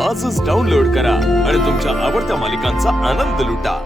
आजच डाउनलोड करा आणि तुमच्या आवडत्या मालिकांचा आनंद लुटा।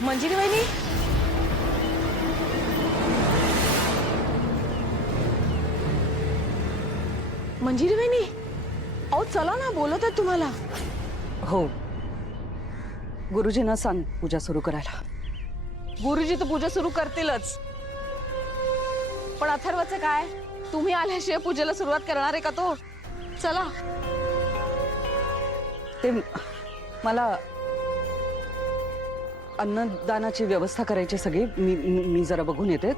मंजिरी वहिनी, मंजिरी वहिनी, अहो चला ना, बोलत आहे तुम्हाला। हो, गुरुजींना सांग पूजा सुरू करायला। गुरुजी तर पूजा सुरू करतीलच, पण अथर्वचं काय? तुम्ही आल्याशिवाय पूजेला सुरुवात करणार आहे का तो? चला। ते मला अन्नदानाची व्यवस्था करायची सगळी, मी जरा बघून येते।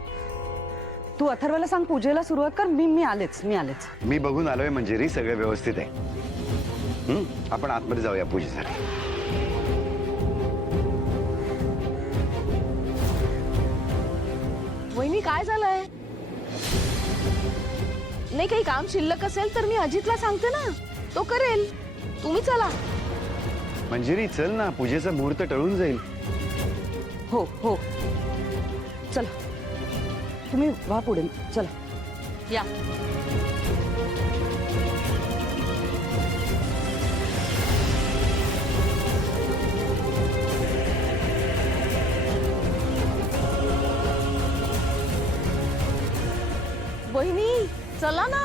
तू अथर्वला सांग पूजेला सुरुवात कर। मी आलेच। मी बघून आलोय मंजिरी, सगळं व्यवस्थित आहे। आपण आतमध्ये जाऊया पूजेसाठी। वहिनी काय झालंय? नाही काही काम शिल्लक असेल तर मी अजितला सांगते ना, तो करेल। तुम्ही चला। मंजिरी चल ना, पूजेचा मुहूर्त टळून जाईल। हो हो, चला तुम्ही वा पुढे, चला या। वहिनी चला ना।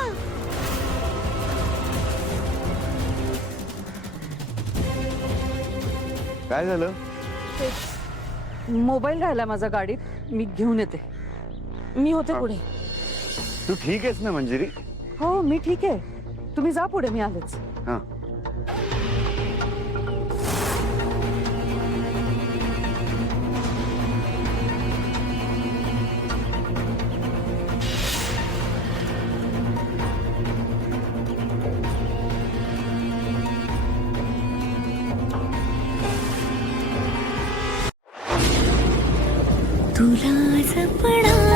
काय झालं? मोबाईल राहिला माझा गाडीत, मी घेऊन येते। मी होते पुढे। तू ठीक आहेस ना मंजिरी? हो मी ठीक आहे, तुम्ही जा पुढे, मी आलेच। हा, तुला जपणार